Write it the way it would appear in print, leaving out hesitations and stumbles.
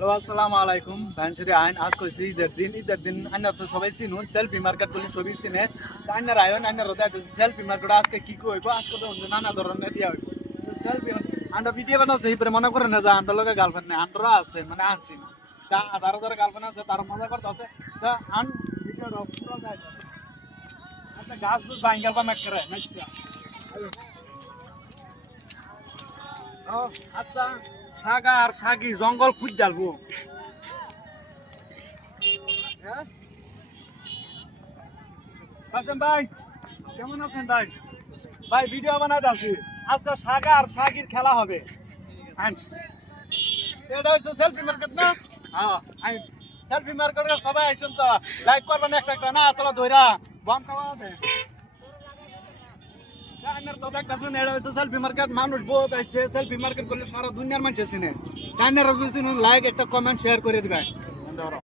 hello আসসালামু আলাইকুম ভাইনসরি আইন আজ কইছি ঈদের দিন আইনা তো সবাই চিনুন সেলফি মার্কেট বলি সবই চিনে আইনার আয়ন আইনার রোদা সেলফি মার্কেট আজকে কি কইব আজকে তো নানা ধরনের দিয়া হইব সেলফি আন্ডা ভিডিও বানাচ্ছে হিপরে মনে করে না যে আন্ডা লগে গার্লফ্রেন্ড নেই আন্ডরা আছে মানে আনছি না তা হাজার হাজার গার্লফ্রেন্ড আছে তার মজা করতে আছে তা আন ভিডিও পুরো গাইড আচ্ছা গাছ গুছ ভাঙ্গাল বা মেক করে নাইছা আচ্ছা সাগা আর সাগি জঙ্গল খুঁজ ডালবো হাসান ভাই কেমন আছেন ভাই ভাই ভিডিও বানাতে আছি আজকে সাগা আর সাগির খেলা হবে এটা হচ্ছে সেলফি মার্কেট না হ্যাঁ সেলফি মার্কেটে সবাই আইসুন তো লাইক করবেন একটা একটা না তোলা ধইরা বম খাওয়া হবে সেলফি মার্কেট মানুষ বহুত আছে সেলফি মার্কেট করলে সারা দুনিয়ার মানুষ চিনে লাইক একটা কমেন্ট শেয়ার করে দিবেন